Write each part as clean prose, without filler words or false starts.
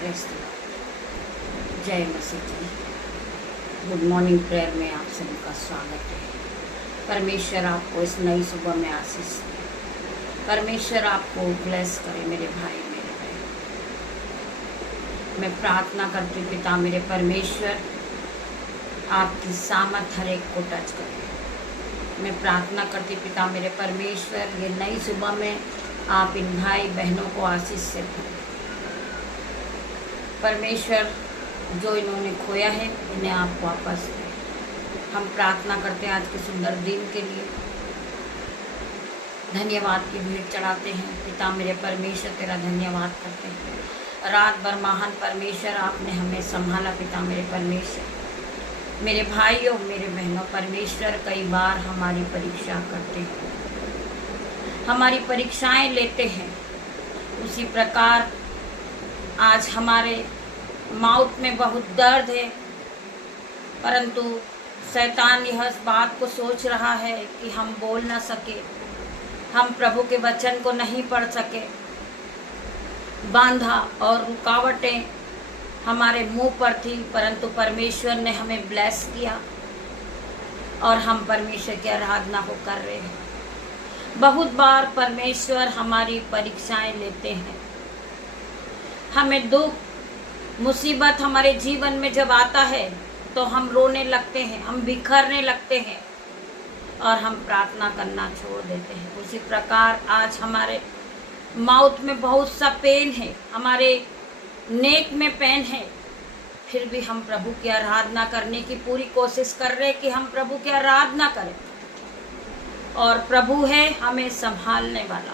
जय मसीह जी। Good morning prayer में आप सभी का स्वागत है। परमेश्वर आपको इस नई सुबह में आशीष दे। परमेश्वर आपको ब्लेस करे मेरे भाई मेरे बहन। मैं प्रार्थना करती हूँ पिता मेरे परमेश्वर आपकी सामर्थ हर एक को टच करे। मैं प्रार्थना करती पिता मेरे परमेश्वर ये नई सुबह में आप इन भाई बहनों को आशीष से भरें। परमेश्वर जो इन्होंने खोया है इन्हें आप वापस दें। हम प्रार्थना करते हैं आज के सुंदर दिन के लिए। धन्यवाद की भीड़ चढ़ाते हैं पिता मेरे परमेश्वर, तेरा धन्यवाद करते हैं। रात भर महान परमेश्वर आपने हमें संभाला पिता मेरे परमेश्वर। मेरे भाइयों मेरे बहनों, परमेश्वर कई बार हमारी परीक्षा करते हैं, हमारी परीक्षाएं लेते हैं। उसी प्रकार आज हमारे माउथ में बहुत दर्द है, परंतु शैतान यह बात को सोच रहा है कि हम बोल ना सके, हम प्रभु के वचन को नहीं पढ़ सके। बांधा और रुकावटें हमारे मुंह पर थी, परंतु परमेश्वर ने हमें ब्लेस किया और हम परमेश्वर की आराधना को कर रहे हैं। बहुत बार परमेश्वर हमारी परीक्षाएं लेते हैं। हमें दुख मुसीबत हमारे जीवन में जब आता है तो हम रोने लगते हैं, हम बिखरने लगते हैं और हम प्रार्थना करना छोड़ देते हैं। उसी प्रकार आज हमारे माउथ में बहुत सा पेन है, हमारे नेक में पेन है, फिर भी हम प्रभु की आराधना करने की पूरी कोशिश कर रहे हैं कि हम प्रभु की आराधना करें। और प्रभु है हमें संभालने वाला,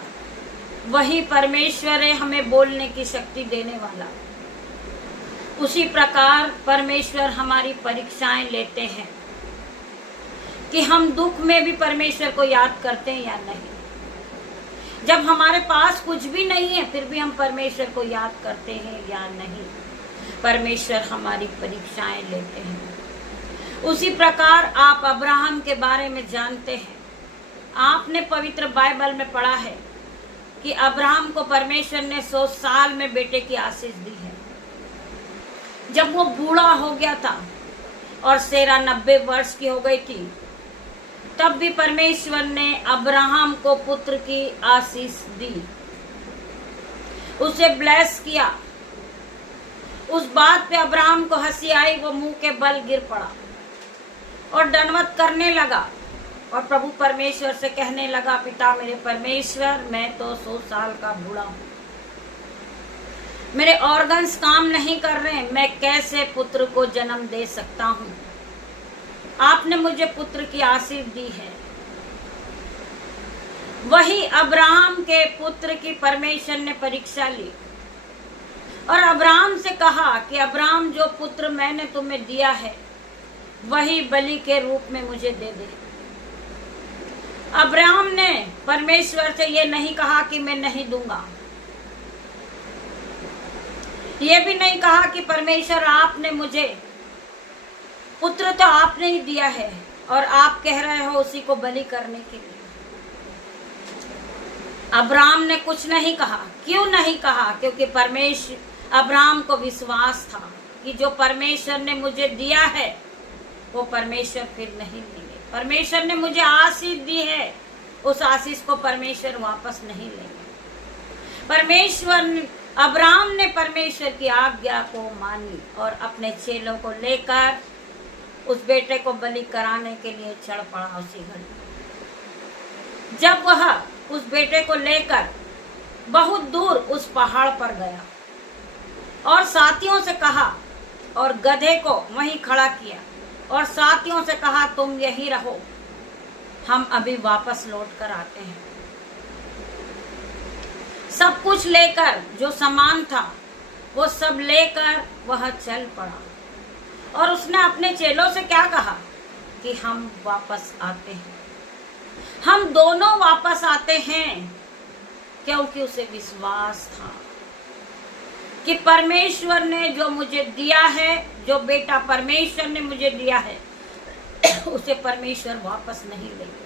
वही परमेश्वर है हमें बोलने की शक्ति देने वाला। उसी प्रकार परमेश्वर हमारी परीक्षाएं लेते हैं कि हम दुख में भी परमेश्वर को याद करते हैं या नहीं। जब हमारे पास कुछ भी नहीं है फिर भी हम परमेश्वर को याद करते हैं या नहीं। परमेश्वर हमारी परीक्षाएं लेते हैं। उसी प्रकार आप अब्राहम के बारे में जानते हैं, आपने पवित्र बाइबल में पढ़ा है कि अब्राहम को परमेश्वर ने 100 साल में बेटे की आशीष दी है। जब वो बूढ़ा हो गया था और सेरा 90 वर्ष की हो गई थी, तब भी परमेश्वर ने अब्राहम को पुत्र की आशीष दी, उसे ब्लेस किया। उस बात पे अब्राहम को हंसी आई, वो मुंह के बल गिर पड़ा और दंडवत करने लगा और प्रभु परमेश्वर से कहने लगा, पिता मेरे परमेश्वर, मैं तो 100 साल का बूढ़ा हूं, मेरे ऑर्गन्स काम नहीं कर रहे हैं, मैं कैसे पुत्र को जन्म दे सकता हूं। आपने मुझे पुत्र की आशीष दी है। वही अब्राहम के पुत्र की परमेश्वर ने परीक्षा ली और अब्राहम से कहा कि अब्राहम, जो पुत्र मैंने तुम्हें दिया है वही बलि के रूप में मुझे दे दे। अब्राहम ने परमेश्वर से ये नहीं कहा कि मैं नहीं दूंगा, ये भी नहीं कहा कि परमेश्वर आपने मुझे पुत्र तो आपने ही दिया है और आप कह रहे हो उसी को बलि करने के लिए। अब्राहम ने कुछ नहीं कहा। क्यों नहीं कहा? क्योंकि परमेश्वर, अब्राहम को विश्वास था कि जो परमेश्वर ने मुझे दिया है वो परमेश्वर फिर नहीं लेंगे। परमेश्वर ने मुझे आशीष दी है, उस आशीष को परमेश्वर वापस नहीं लेंगे। अब्राहम ने परमेश्वर की आज्ञा को मानी और अपने चेलों को लेकर उस बेटे को बलि कराने के लिए चढ़ पड़ा। उसी घड़ी जब वह उस बेटे को लेकर बहुत दूर उस पहाड़ पर गया और साथियों से कहा, और गधे को वहीं खड़ा किया और साथियों से कहा, तुम यहीं रहो, हम अभी वापस लौट कर आते हैं। सब कुछ लेकर, जो सामान था वो सब लेकर वह चल पड़ा और उसने अपने चेलों से क्या कहा कि हम वापस आते हैं। हम दोनों वापस आते हैं क्योंकि उसे विश्वास था कि परमेश्वर ने जो मुझे दिया है, जो बेटा परमेश्वर ने मुझे दिया है, उसे परमेश्वर वापस नहीं लेंगे।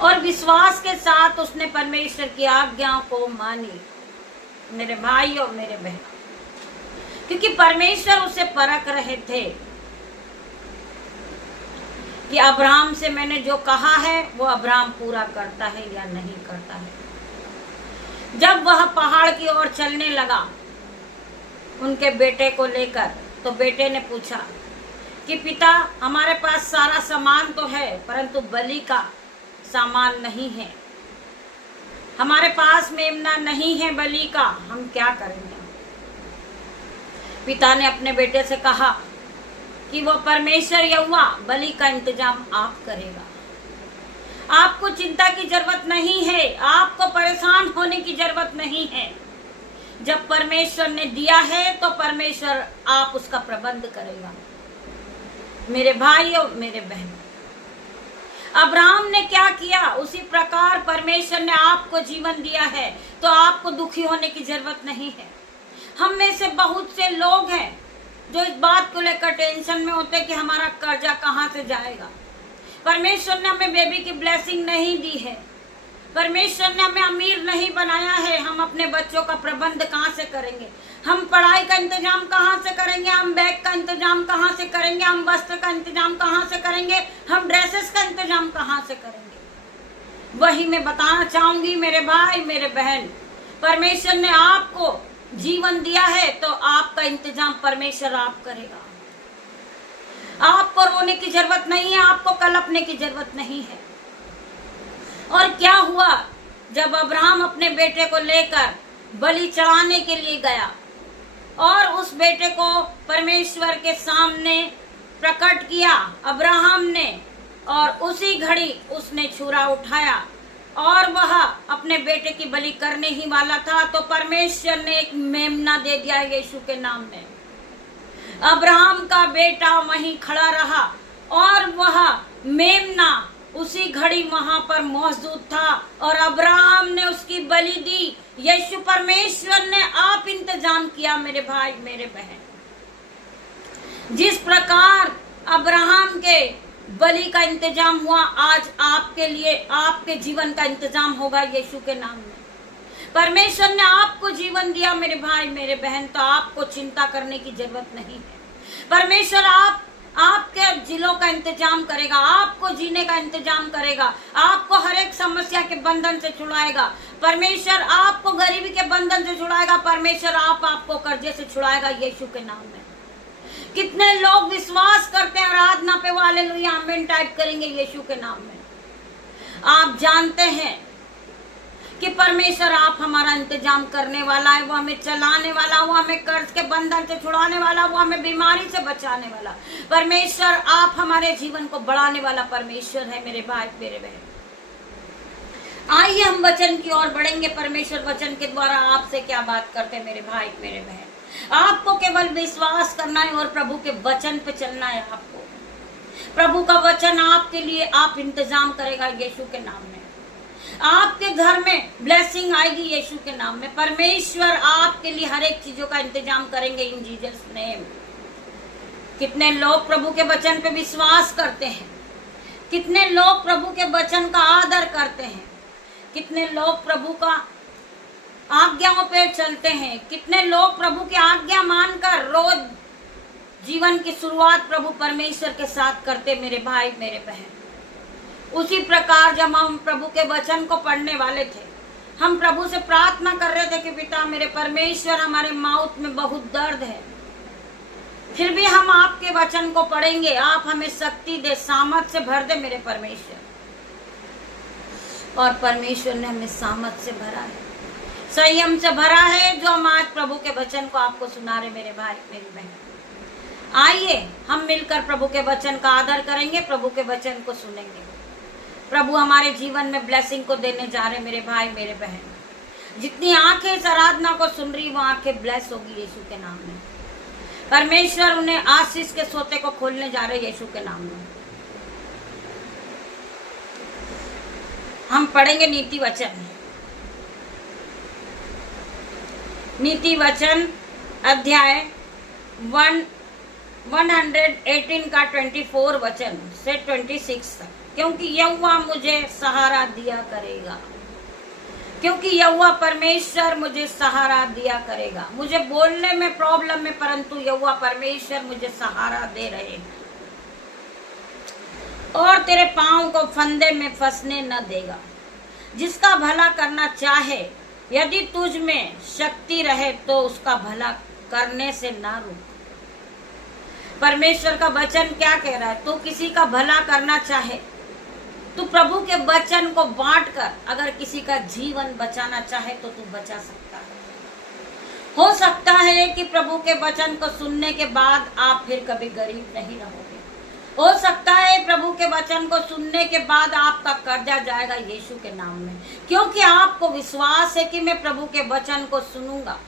और विश्वास के साथ उसने परमेश्वर की आज्ञाओं को मानी मेरे भाई और मेरे बहन, क्योंकि परमेश्वर उसे परख रहे थे कि अब्राहम से मैंने जो कहा है वो अब्राहम पूरा करता है या नहीं करता है। जब वह पहाड़ की ओर चलने लगा उनके बेटे को लेकर, तो बेटे ने पूछा कि पिता, हमारे पास सारा सामान तो है परंतु बलि का सामान नहीं है, हमारे पास मेमना नहीं है बलि का, हम क्या करेंगे। पिता ने अपने बेटे से कहा कि वो परमेश्वर यहोवा बलि का इंतजाम आप करेगा, आपको चिंता की जरूरत नहीं है, आपको परेशान होने की जरूरत नहीं है। जब परमेश्वर ने दिया है तो परमेश्वर आप उसका प्रबंध करेगा। मेरे भाई और मेरे बहन, अब्राहम ने क्या किया, उसी प्रकार परमेश्वर ने आपको जीवन दिया है तो आपको दुखी होने की जरूरत नहीं है। हम में से बहुत से लोग हैं जो इस बात को लेकर टेंशन में होते कि हमारा कर्जा कहाँ से जाएगा। परमेश्वर ने हमें बेबी की ब्लेसिंग नहीं दी है, परमेश्वर ने हमें अमीर नहीं बनाया है, हम अपने बच्चों का प्रबंध कहाँ से करेंगे, हम पढ़ाई का इंतजाम कहाँ से करेंगे, हम बैग का इंतजाम कहाँ से करेंगे, हम वस्त्र का इंतजाम कहाँ से करेंगे, हम ड्रेसेस का इंतजाम कहाँ से करेंगे। वही मैं बताना चाहूंगी मेरे भाई मेरे बहन, परमेश्वर ने आपको जीवन दिया है तो आपका इंतजाम परमेश्वर आप करेगा। आपको रोने की जरूरत नहीं है, आपको कलपने की जरूरत नहीं है। और क्या हुआ, जब अब्राहम अपने बेटे को लेकर बलि चढ़ाने के लिए गया और उस बेटे को परमेश्वर के सामने प्रकट किया अब्राहम ने, और उसी घड़ी उसने छुरा उठाया और वह अपने बेटे की बलि करने ही वाला था, तो परमेश्वर ने एक मेमना दे दिया यीशु के नाम में। अब्राहम का बेटा वहीं खड़ा रहा और वह मेमना उसी घड़ी वहां पर मौजूद था और अब्राहम ने उसकी बलि दी। यीशु परमेश्वर ने आप इंतजाम किया मेरे भाई मेरे बहन। जिस प्रकार अब्राहम के बलि का इंतजाम हुआ, आज आपके लिए आपके जीवन का इंतजाम होगा यीशु के नाम में। परमेश्वर ने आपको जीवन दिया मेरे भाई मेरे बहन, तो आपको चिंता करने की जरूरत नहीं है। परमेश्वर आपके जिलों का इंतजाम करेगा, आपको जीने का इंतजाम करेगा, आपको हर एक समस्या के बंधन से छुड़ाएगा। परमेश्वर आपको गरीबी के बंधन से छुड़ाएगा, परमेश्वर आपको कर्जे से छुड़ाएगा यीशु के नाम में। कितने लोग विश्वास करते हैं, आराधना पे वाले लोग आमीन टाइप करेंगे यीशु के नाम में। आप जानते हैं कि परमेश्वर आप हमारा इंतजाम करने वाला है, वो हमें चलाने वाला, वो हमें कर्ज के बंधन से छुड़ाने वाला, वो हमें बीमारी से बचाने वाला परमेश्वर, आप हमारे जीवन को बढ़ाने वाला परमेश्वर है मेरे भाई मेरे बहन। आइए हम वचन की ओर बढ़ेंगे। परमेश्वर वचन के द्वारा आपसे क्या बात करते हैं मेरे भाई मेरे बहन। आपको केवल विश्वास करना है और प्रभु के वचन पे चलना है। आपको प्रभु का वचन आपके लिए आप इंतजाम करेगा यीशु के नाम में। आपके घर में ब्लेसिंग आएगी यीशु के नाम में। परमेश्वर आपके लिए हर एक चीजों का इंतजाम करेंगे इन जीसस नेम। कितने लोग प्रभु के वचन पे विश्वास करते हैं, कितने लोग प्रभु के वचन का आदर करते हैं, कितने लोग प्रभु का आज्ञाओं पे चलते हैं, कितने लोग प्रभु की आज्ञा मानकर रोज जीवन की शुरुआत प्रभु परमेश्वर के साथ करते मेरे भाई मेरे बहन। उसी प्रकार जब हम प्रभु के वचन को पढ़ने वाले थे, हम प्रभु से प्रार्थना कर रहे थे कि पिता मेरे परमेश्वर, हमारे माउथ में बहुत दर्द है, फिर भी हम आपके वचन को पढ़ेंगे। आप हमें शक्ति दे, सामर्थ से भर दे मेरे परमेश्वर। और परमेश्वर ने हमें सामर्थ से भरा है, संयम से भरा है, जो हम आज प्रभु के वचन को आपको सुना रहे मेरे भाई मेरी बहन। आइए हम मिलकर प्रभु के वचन का आदर करेंगे, प्रभु के वचन को सुनेंगे। प्रभु हमारे जीवन में ब्लेसिंग को देने जा रहे मेरे भाई मेरे बहन। जितनी आंखें इस आराधना को सुन रही, वो आंखें ब्लेस होगी यीशु के नाम में। परमेश्वर उन्हें आशीष के सोते को खोलने जा रहे यीशु के नाम में। हम पढ़ेंगे नीति वचन, नीति वचन अध्याय 118 का 24 वचन से 26 तक। क्योंकि यहोवा मुझे सहारा दिया करेगा, क्योंकि यहोवा परमेश्वर मुझे सहारा दिया करेगा। मुझे बोलने में प्रॉब्लम है, परंतु यहोवा परमेश्वर मुझे सहारा दे रहे हैं और तेरे पांव को फंदे में फंसने न देगा। जिसका भला करना चाहे, यदि तुझ में शक्ति रहे तो उसका भला करने से ना रुक। परमेश्वर का वचन क्या कह रहा है? तू किसी का भला करना चाहे, तू प्रभु के वचन को बांटकर अगर किसी का जीवन बचाना चाहे तो तू बचा सकता है। हो सकता है कि प्रभु के वचन को सुनने के बाद आप फिर कभी गरीब नहीं रहोगे। हो सकता है प्रभु के वचन को सुनने के बाद आपका कर्जा जाएगा यीशु के नाम में, क्योंकि आपको विश्वास है कि मैं प्रभु के वचन को सुनूंगा,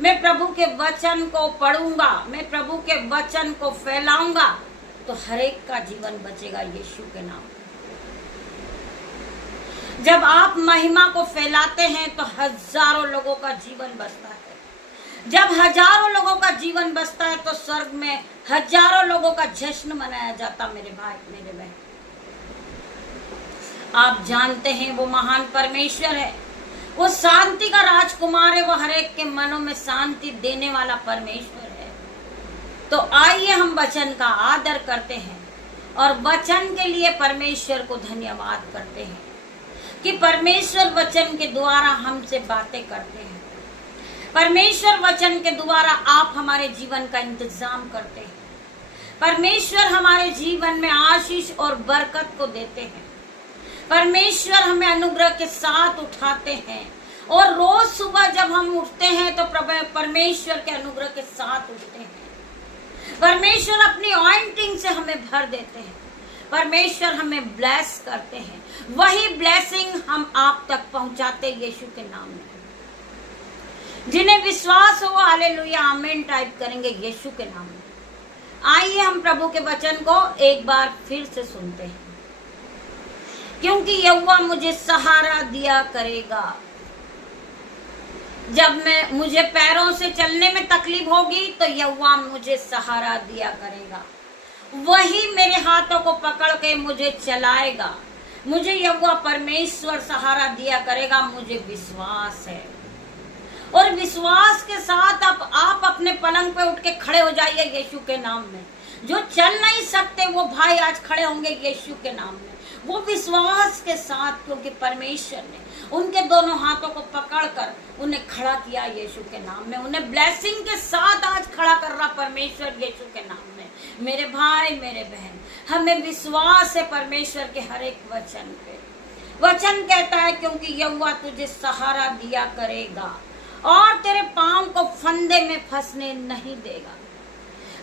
मैं प्रभु के वचन को पढ़ूंगा, मैं प्रभु के वचन को फैलाऊंगा, तो हर एक का जीवन बचेगा यीशु के नाम में। जब आप महिमा को फैलाते हैं तो हजारों लोगों का जीवन बचता है। जब हजारों लोगों का जीवन बचता है तो स्वर्ग में हजारों लोगों का जश्न मनाया जाता। मेरे भाई मेरे बहन, आप जानते हैं वो महान परमेश्वर है, वो शांति का राजकुमार है, वो हर एक के मनों में शांति देने वाला परमेश्वर है। तो आइए हम वचन का आदर करते हैं और वचन के लिए परमेश्वर को धन्यवाद करते हैं कि परमेश्वर वचन के द्वारा हमसे बातें करते हैं। परमेश्वर वचन के द्वारा आप हमारे जीवन का इंतजाम करते हैं। परमेश्वर हमारे जीवन में आशीष और बरकत को देते हैं। परमेश्वर हमें अनुग्रह के साथ उठाते हैं और रोज सुबह जब हम उठते हैं तो परमेश्वर के अनुग्रह के साथ उठते हैं। परमेश्वर अपनी ऑइंटिंग से हमें भर देते हैं। परमेश्वर हमें ब्लेस करते हैं। वही ब्लेसिंग हम आप तक पहुंचाते यीशु के नाम में। जिन्हें विश्वास हो हालेलुया आमीन टाइप करेंगे यीशु के नाम में। आइए हम प्रभु के वचन को एक बार फिर से सुनते हैं। क्योंकि यहोवा मुझे सहारा दिया करेगा। जब मुझे पैरों से चलने में तकलीफ होगी तो यहोवा मुझे सहारा दिया करेगा। वही मेरे हाथों को पकड़ के मुझे चलाएगा। मुझे यहोवा परमेश्वर सहारा दिया करेगा, मुझे विश्वास है। और विश्वास के साथ आप अपने पलंग पे उठ के खड़े हो जाइए यीशु के नाम में। जो चल नहीं सकते वो भाई आज खड़े होंगे यीशु के नाम में, वो विश्वास के साथ, क्योंकि परमेश्वर ने उनके दोनों हाथों को पकड़कर उन्हें खड़ा किया यीशु के नाम में। उन्हें ब्लेसिंग के साथ आज खड़ा कर रहा परमेश्वर यीशु के नाम में। मेरे भाई मेरे बहन, हमें विश्वास है परमेश्वर के हर एक वचन पे। वचन कहता है क्योंकि यहोवा तुझे सहारा दिया करेगा और तेरे पांव को फंदे में फंसने नहीं देगा।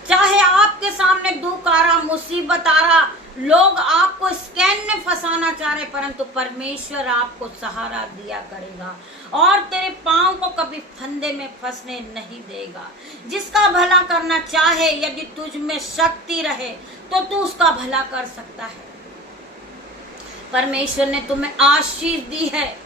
चाहे आपके सामने दुख आ रहा, मुसीबत आ रहा, लोग आपको स्कैन में फंसाना चाह रहे, परंतु परमेश्वर आपको सहारा दिया करेगा और तेरे पांव को कभी फंदे में फंसने नहीं देगा। जिसका भला करना चाहे, यदि तुझ में शक्ति रहे तो तू उसका भला कर सकता है। परमेश्वर ने तुम्हें आशीष दी है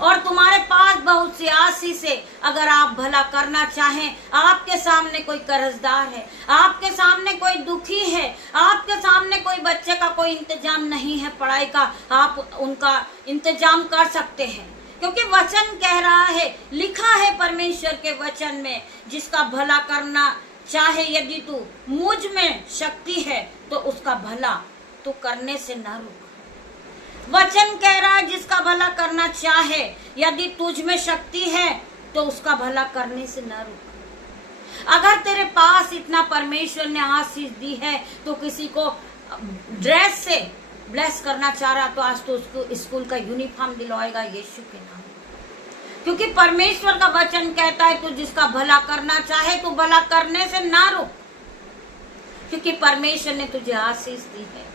और तुम्हारे पास बहुत सी आशीष है। अगर आप भला करना चाहें, आपके सामने कोई कर्जदार है, आपके सामने कोई दुखी है, आपके सामने कोई बच्चे का कोई इंतजाम नहीं है पढ़ाई का, आप उनका इंतजाम कर सकते हैं। क्योंकि वचन कह रहा है, लिखा है परमेश्वर के वचन में, जिसका भला करना चाहे, यदि तू मुझ में शक्ति है तो उसका भला तू करने से न रुक। वचन कह रहा है जिसका भला करना चाहे, यदि तुझ में शक्ति है तो उसका भला करने से न रुक। अगर तेरे पास इतना परमेश्वर ने आशीष दी है तो किसी को ड्रेस से ब्लेस करना चाह रहा तो आज तो उसको स्कूल का यूनिफॉर्म दिलवाएगा यीशु के नाम। क्योंकि परमेश्वर का वचन कहता है तू जिसका भला करना चाहे तो भला करने से ना रुक, क्योंकि परमेश्वर ने तुझे आशीष दी है।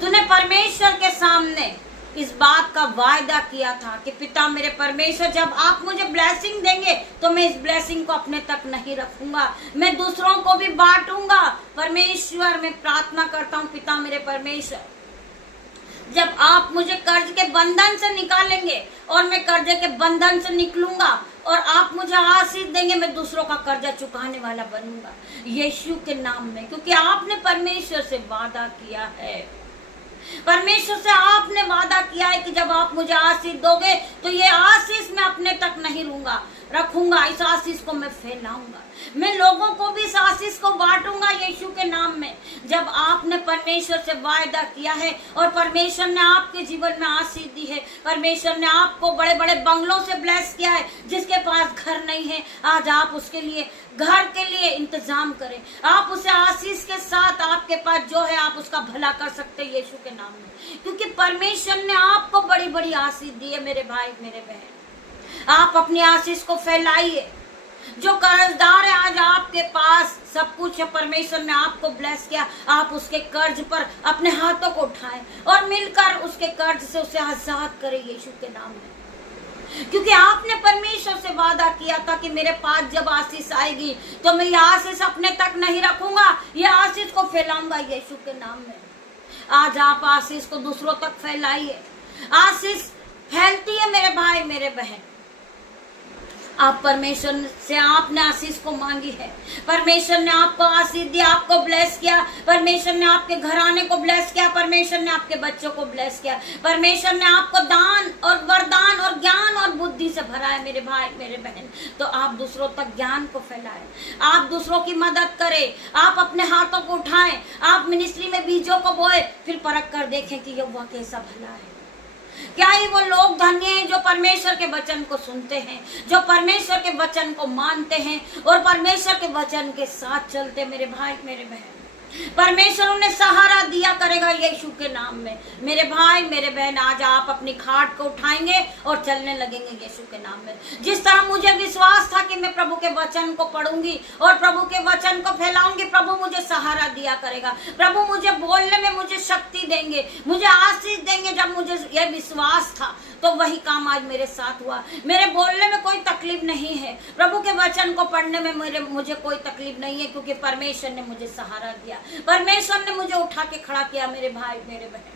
तूने परमेश्वर के सामने इस बात का वायदा किया था कि पिता मेरे परमेश्वर, जब आप मुझे ब्लेसिंग देंगे तो मैं इस ब्लेसिंग को अपने तक नहीं रखूंगा, मैं दूसरों को भी बांटूंगा। परमेश्वर मैं प्रार्थना करता हूँ पिता मेरे परमेश्वर, जब आप मुझे कर्ज के बंधन से निकालेंगे और मैं कर्जे के बंधन से निकलूंगा और आप मुझे आशीष देंगे, मैं दूसरों का कर्जा चुकाने वाला बनूंगा यीशु के नाम में। क्योंकि आपने परमेश्वर से वादा किया है। परमेश्वर से आपने वादा किया है कि जब आप मुझे आशीष दोगे तो ये आशीष मैं अपने तक नहीं रखूंगा, इस आशीष को मैं फैलाऊंगा, मैं लोगों को भी इस आशीष को बांटूंगा यीशु के नाम में। जब आपने परमेश्वर से वायदा किया है और परमेश्वर ने आपके जीवन में आशीष दी है, परमेश्वर ने आपको बड़े बड़े बंगलों से ब्लेस किया है, जिसके पास घर नहीं है आज आप उसके लिए घर के लिए इंतजाम करें। आप उसे आशीष के साथ आपके पास जो है आप उसका भला कर सकते हैं यीशु के नाम में, क्योंकि परमेश्वर ने आपको बड़ी बड़ी आशीष दी है मेरे भाई मेरे बहन। आप अपनी आशीष को फैलाइए। जो कर्जदार है आज आपके पास सब कुछ है, परमेश्वर ने आपको ब्लेस किया, आप उसके कर्ज पर अपने हाथों को उठाएं और मिलकर उसके कर्ज से उसे आजाद करें यीशु के नाम में। क्योंकि आपने परमेश्वर से वादा किया था कि मेरे पास जब आशीष आएगी तो मैं ये आशीष अपने तक नहीं रखूंगा, ये आशीष को फैलाऊंगा यीशु के नाम में। आज आप आशीष को दूसरों तक फैलाइए। आशीष फैलती है मेरे भाई मेरे बहन। आप परमेश्वर से आपने आशीष को मांगी है, परमेश्वर ने आपको आशीष दिया, आपको ब्लेस किया, परमेश्वर ने आपके घराने को ब्लेस किया, परमेश्वर ने आपके बच्चों को ब्लेस किया, परमेश्वर ने आपको दान और वरदान और ज्ञान और बुद्धि से भरा है मेरे भाई मेरे बहन। तो आप दूसरों तक ज्ञान को फैलाएं, आप दूसरों की मदद करें, आप अपने हाथों को उठाएं, आप मिनिस्ट्री में बीजों को बोए, फिर परख कर देखें कि यह कैसा भला है। क्या ही वो लोग धन्य हैं जो परमेश्वर के वचन को सुनते हैं, जो परमेश्वर के वचन को मानते हैं और परमेश्वर के वचन के साथ चलते। मेरे भाई मेरे बहन, परमेश्वर उन्हें सहारा दिया करेगा यीशु के नाम में। मेरे भाई मेरे बहन, आज आप अपनी खाट को उठाएंगे और चलने लगेंगे यीशु के नाम में। जिस तरह मुझे विश्वास था कि मैं प्रभु के वचन को पढ़ूंगी और प्रभु के वचन को फैलाऊंगी, प्रभु मुझे सहारा दिया करेगा, प्रभु मुझे बोलने में मुझे शक्ति देंगे, मुझे आशीष देंगे। जब मुझे यह विश्वास था तो वही काम आज मेरे साथ हुआ। मेरे बोलने में कोई तकलीफ नहीं है, प्रभु के वचन को पढ़ने में मुझे कोई तकलीफ नहीं है, क्योंकि परमेश्वर ने मुझे सहारा दिया, परमेश्वर ने मुझे उठा के खड़ा किया। मेरे भाई मेरे बहन,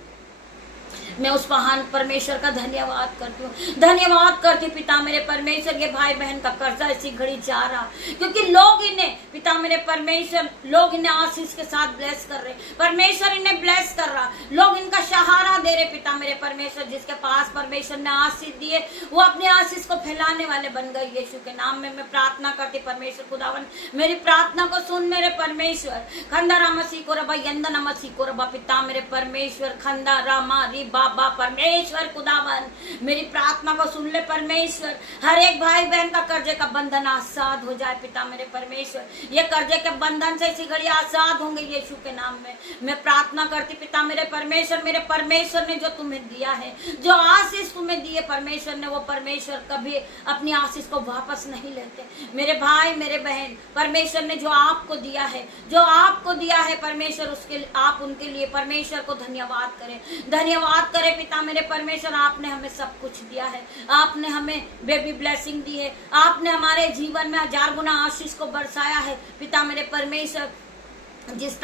मैं उस महान परमेश्वर का धन्यवाद करती हूँ, धन्यवाद करती हूँ पिता मेरे परमेश्वर। ये भाई बहन का कर्जा इसी घड़ी जा रहा, क्योंकि लोग इन्हें पिता मेरे परमेश्वर, लोग इन्हें आशीष के साथ ब्लेस कर रहे, परमेश्वर इन्हें ब्लेस कर रहा, लोग इनका सहारा दे रहे पिता मेरे परमेश्वर। जिसके पास परमेश्वर ने आशीष दिए वो अपनी आशीष को फैलाने वाले बन गए यीशु के नाम में। मैं प्रार्थना करती परमेश्वर खुदावन मेरी प्रार्थना को सुन मेरे परमेश्वर। खंदा रामसी को रबा यंदा नमसी को रबा पिता मेरे परमेश्वर, खंदा रामा री बाबा परमेश्वर खुदावन मेरी प्रार्थना को सुन ले परमेश्वर। हर एक भाई बहन का कर्जे का बंधन आजाद हो जाए पिता मेरे परमेश्वर। ये कर्जे के बंधन से इसी घड़ी आजाद होंगे यीशु के नाम में। मैं प्रार्थना करती पिता मेरे परमेश्वर ने जो तुम्हें दिया है, जो आशीष तुम्हें दी है परमेश्वर ने, वो परमेश्वर कभी अपनी आशीष को वापस नहीं लेते। मेरे भाई मेरे बहन, परमेश्वर ने जो आपको दिया है, जो आपको दिया है परमेश्वर, उसके आप उनके लिए परमेश्वर को धन्यवाद करें, धन्यवाद करें पिता मेरे परमेश्वर। आपने हमें सब कुछ दिया है, आपने हमें बेबी ब्लेसिंग दी है, आपने हमारे जीवन में 1000 गुना आशीष को बरसाया है पिता मेरे परमेश्वर। जिस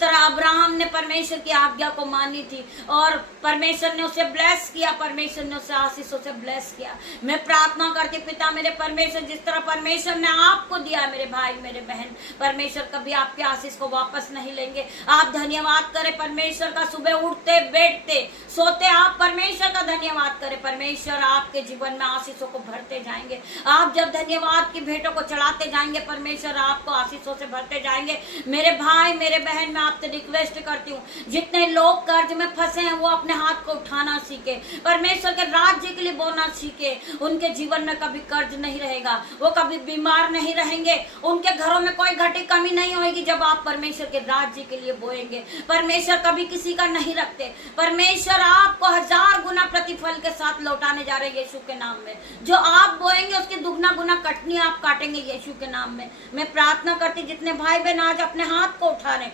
तरह अब्राहम ने परमेश्वर की आज्ञा को मानी थी और परमेश्वर ने उसे ब्लेस किया, परमेश्वर ने उसे आशीषों से ब्लेस किया। मैं प्रार्थना करती पिता मेरे परमेश्वर, जिस तरह परमेश्वर ने आपको दिया मेरे भाई मेरे बहन, परमेश्वर कभी आपके आशीष को वापस नहीं लेंगे। आप धन्यवाद करें परमेश्वर का, सुबह उठते बैठते सोते आप परमेश्वर का धन्यवाद करें। परमेश्वर आपके जीवन में आशीषों को भरते जाएंगे। आप जब धन्यवाद की भेंटों को चढ़ाते जाएंगे, परमेश्वर आपको आशीषों से भरते जाएंगे। मेरे भाई मेरे बहन, मैं आपसे रिक्वेस्ट करती हूँ, जितने लोग कर्ज में फंसे हैं वो अपने हाथ को उठाना सीखे, परमेश्वर के राज्य के लिए बोना सीखे। उनके जीवन में कभी कर्ज नहीं रहेगा, वो कभी बीमार नहीं रहेंगे, उनके घरों में कोई घटी कमी नहीं होगी जब आप परमेश्वर के राज्य के लिए बोएंगे। परमेश्वर कभी किसी का नहीं रखते, परमेश्वर आपको 1000 गुना प्रतिफल के साथ लौटाने जा रहे हैं यीशु के नाम में। जो आप बोएंगे उसकी दुगना गुना कटनी आप काटेंगे यीशु के नाम में। मैं प्रार्थना करती जितने भाई बहन आज अपने हाथ को उठा रहे,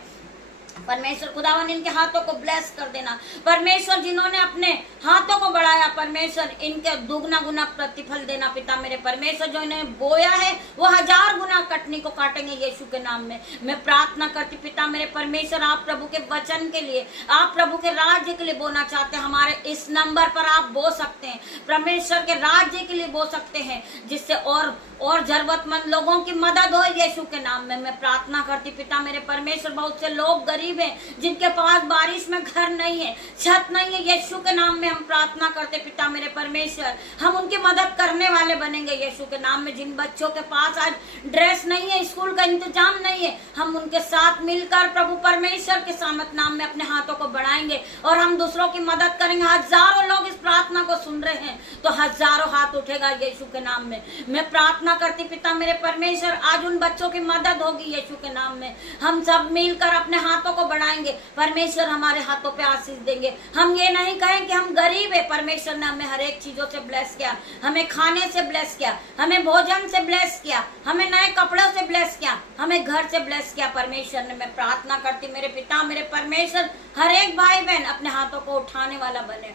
परमेश्वर खुदावन इनके हाथों को ब्लेस कर देना। परमेश्वर जिन्होंने अपने हाथों को बढ़ाया परमेश्वर, इनके दुगना गुना प्रतिफल देना पिता मेरे परमेश्वर। जो इन्हें बोया है वो 1000 गुना कटनी को काटेंगे यीशु के नाम में। मैं प्रार्थना करती पिता मेरे परमेश्वर, आप प्रभु के वचन के लिए, आप प्रभु के राज्य के लिए बोना चाहते हैं, हमारे इस नंबर पर आप बो सकते हैं, परमेश्वर के राज्य के लिए बो सकते हैं, जिससे और जरूरतमंद लोगों की मदद हो यीशु के नाम में। मैं प्रार्थना करती पिता मेरे परमेश्वर, बहुत से लोग गरीब हैं जिनके पास बारिश में घर नहीं है, छत नहीं है, यीशु के नाम में हम प्रार्थना करते पिता मेरे परमेश्वर, हम उनकी मदद करने वाले बनेंगे यीशु के नाम में। जिन बच्चों के पास आज ड्रेस नहीं है, स्कूल का इंतजाम नहीं है, हम उनके साथ मिलकर प्रभु परमेश्वर के सामत नाम में अपने हाथों को बढ़ाएंगे और हम दूसरों की मदद करेंगे। हजारों लोग इस प्रार्थना को सुन रहे हैं तो हजारों हाथ उठेगा यीशु के नाम में। मैं प्रार्थना करती पिता मेरे परमेश्वर, आज उन बच्चों की मदद होगी यीशु के नाम में। हम सब मिलकर अपने हाथों को बढ़ाएंगे, परमेश्वर हमारे हाथों पे आशीष देंगे। हम ये नहीं कहें कि हम गरीब है, परमेश्वर ने हमें हर एक चीजों से ब्लेस किया, हमें खाने से ब्लेस किया, हमें भोजन से ब्लेस किया, हमें नए कपड़ों से ब्लेस किया, हमें घर से ब्लेस किया परमेश्वर ने। मैं प्रार्थना करती मेरे पिता मेरे परमेश्वर, हर एक भाई बहन अपने हाथों को उठाने वाला बने।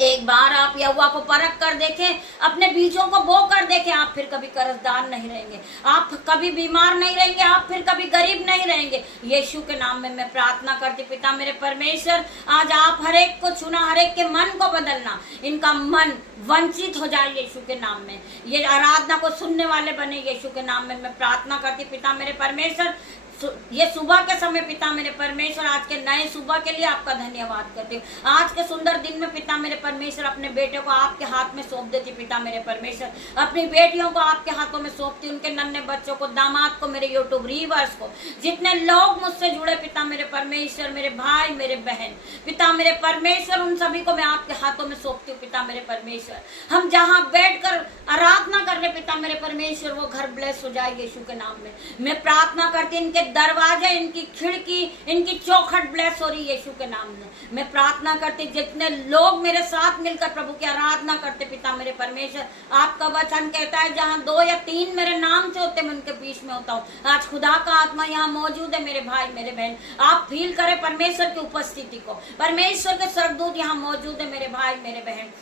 एक बार आप यहोवा को परख कर देखें, अपने बीजों को बो कर देखें, आप फिर कभी कर्जदार नहीं रहेंगे, आप कभी बीमार नहीं रहेंगे, आप फिर कभी गरीब नहीं रहेंगे यीशु के नाम में। मैं प्रार्थना करती पिता मेरे परमेश्वर, आज आप हर एक को चुना, हर एक के मन को बदलना, इनका मन वंचित हो जाए यीशु के नाम में, ये आराधना को सुनने वाले बने यीशु के नाम में। मैं प्रार्थना करती पिता मेरे परमेश्वर, ये सुबह के समय पिता मेरे परमेश्वर, आज के नए सुबह के लिए आपका धन्यवाद करती हूँ। आज के सुंदर दिन में पिता मेरे परमेश्वर, अपने बेटे को आपके हाथ में सौंप देती पिता मेरे परमेश्वर, अपनी बेटियों को आपके हाथों में सौंपती, उनके नन्हे बच्चों को, दामाद को, मेरे यूट्यूब रीवर्स को, जितने लोग मुझसे जुड़े पिता मेरे परमेश्वर, मेरे भाई मेरे बहन पिता मेरे परमेश्वर, उन सभी को मैं आपके हाथों में सौंपती हूँ पिता मेरे परमेश्वर। हम जहाँ बैठकर आराधना कर रहे पिता मेरे परमेश्वर, वो घर ब्लेस हो जाए यीशु के नाम में। मैं प्रार्थना करती, इनके दरवाजे, इनकी खिड़की, इनकी चौखट ब्लेस हो रही यीशु के नाम में। मैं प्रार्थना करती, जितने लोग मेरे साथ मिलकर प्रभु की आराधना करते पिता मेरे परमेश्वर, आपका वचन कहता है जहाँ 2 या 3 मेरे नाम से होते मैं उनके बीच में होता हूँ। आज खुदा का आत्मा यहाँ मौजूद है मेरे भाई मेरे बहन, आप फील करें परमेश्वर की उपस्थिति को, परमेश्वर के स्वर्गदूत यहाँ मौजूद है मेरे भाई मेरे बहन।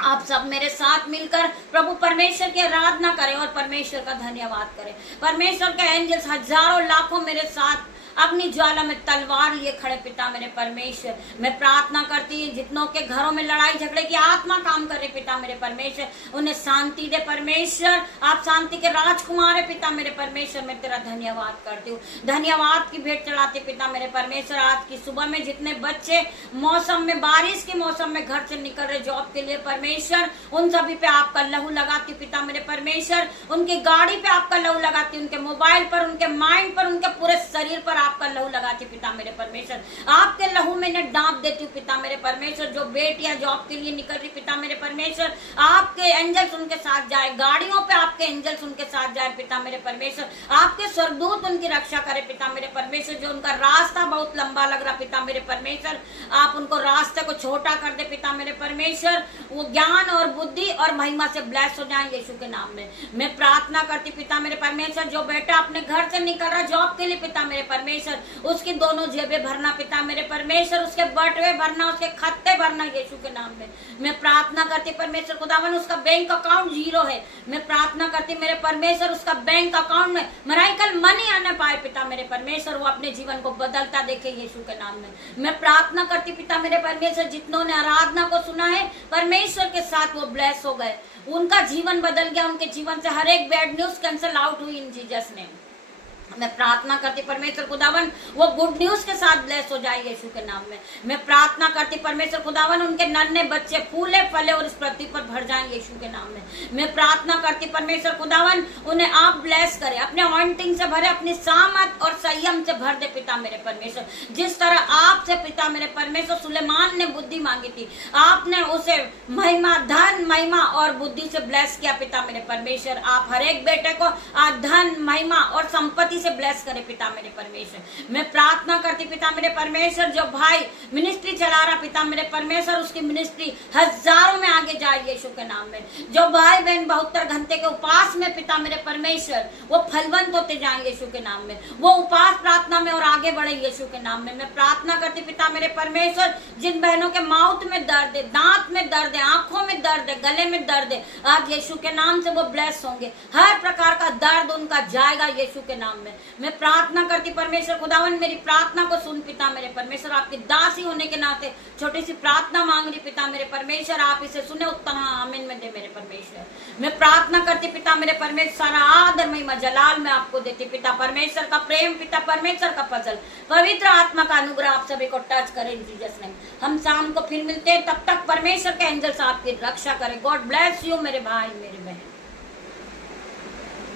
आप सब मेरे साथ मिलकर प्रभु परमेश्वर की आराधना करें और परमेश्वर का धन्यवाद करें। परमेश्वर के एंजल्स हजारों लाखों मेरे साथ अपनी ज्वाला में तलवार लिए खड़े पिता मेरे परमेश्वर। मैं प्रार्थना करती हूँ, जितनों के घरों में लड़ाई झगड़े की आत्मा काम करे पिता मेरे परमेश्वर, उन्हें शांति दे परमेश्वर। आप शांति के राजकुमार है पिता मेरे परमेश्वर, मैं तेरा धन्यवाद करती हूँ, धन्यवाद की भेंट चढ़ाती पिता मेरे परमेश्वर। आज की सुबह में जितने बच्चे मौसम में, बारिश के मौसम में घर से निकल रहे जॉब के लिए परमेश्वर, उन सभी पे आपका लहू लगाती पिता मेरे परमेश्वर। उनकी गाड़ी पे आपका लहू लगाती, उनके मोबाइल पर, उनके माइंड पर, उनके पूरे शरीर पर आपका लहू लगाती पिता मेरे परमेश्वर। आपके लहू में इन्हें डांप देती हूँ पिता मेरे परमेश्वर। जो बेटियां जॉब के लिए निकल रही पिता मेरे परमेश्वर, आपके एंजल्स उनके साथ जाए, गाड़ियों पे आपके एंजल्स उनके साथ जाए पिता मेरे परमेश्वर। आपके स्वर्गदूत उनकी रक्षा करे पिता मेरे परमेश्वर। जो उनका रास्ता बहुत लंबा लग रहा पिता मेरे परमेश्वर, आप उनको रास्ते को छोटा कर दे पिता मेरे परमेश्वर। वो ज्ञान और बुद्धि और महिमा से ब्लेस हो जाए यीशु के नाम में। मैं प्रार्थना करती पिता मेरे परमेश्वर, जो बेटा अपने घर से निकल रहा जॉब के लिए पिता मेरे परमेश्वर, उसकी दोनों जेबें भरना पिता मेरे परमेश्वर, उसके बटवे भरना, उसके खत्ते भरना यीशु के नाम में। मैं प्रार्थना करती परमेश्वर खुदावन, उसका बैंक अकाउंट 0 है। मैं प्रार्थना करती मेरे परमेश्वर, उसका बैंक अकाउंट में मिरेकल मनी आने पाए पिता मेरे परमेश्वर, वो अपने जीवन को बदलता देखे यीशु के नाम में। मैं प्रार्थना करती पिता मेरे परमेश्वर, जितनों ने आराधना को सुना है परमेश्वर के साथ वो ब्लेस हो गए, उनका जीवन बदल गया, उनके जीवन से हर एक बैड न्यूज कैंसिल आउट हुई इन जीसस नेम। मैं प्रार्थना करती परमेश्वर खुदावन, वो गुड न्यूज के साथ ब्लेस हो जाए यीशु के नाम में। मैं प्रार्थना करती परमेश्वर खुदावन, उनके नन्हे बच्चे फूले फले और इस पृथ्वी पर भर जाएं यीशु के नाम में। मैं प्रार्थना करती परमेश्वर खुदावन, उन्हें आप ब्लेस करें, अपने अनॉइंटिंग से भरे, अपनी सामत और संयम से भर दे पिता मेरे परमेश्वर। जिस तरह आपसे पिता मेरे परमेश्वर सुलेमान ने बुद्धि मांगी थी, आपने उसे महिमा, धन, महिमा और बुद्धि से ब्लेस किया पिता मेरे परमेश्वर। आप हर एक बेटे को धन, महिमा और संपत्ति से ब्लेस करे पिता मेरे परमेश्वर। मैं प्रार्थना करती पिता मेरे परमेश्वर, जो भाई मिनिस्ट्री चला रहा पिता मेरे परमेश्वर, उसकी मिनिस्ट्री हजारों में आगे जाए यीशु के नाम में। जो भाई बहन 72 घंटे के उपवास में पिता मेरे परमेश्वर वो फलवंत होते जाएं यीशु के नाम में, वो उपवास प्रार्थना में और आगे बढ़े यीशु के नाम में। मैं प्रार्थना करती पिता मेरे परमेश्वर, जिन बहनों के माउथ में दर्द है, दांत में दर्द है, आंखों में दर्द है, गले में दर्द है, आज यीशु के नाम से वो ब्लेस होंगे। हर प्रकार का दर्द उनका जाएगा यीशु के नाम में। मैं प्रार्थना करती परमेश्वर खुदावन, मेरी प्रार्थना को सुन पिता मेरे परमेश्वर। आपकी दासी होने के नाते छोटी सी प्रार्थना मांग रही पिता मेरे परमेश्वर, आप इसे सुने, उत्तर आमीन में दे मेरे परमेश्वर। मैं प्रार्थना करती पिता मेरे परमेश्वर, सारा आदर महिमा जलाल मैं आपको देती पिता परमेश्वर का प्रेम, पिता परमेश्वर का फजल, पवित्र आत्मा का अनुग्रह आप सभी को टच करे इन जीसस नेम। हम शाम को फिर मिलते हैं, तब तक परमेश्वर के एंजल्स आपकी रक्षा करें। गॉड ब्लेस यू मेरे भाई मेरी बहन।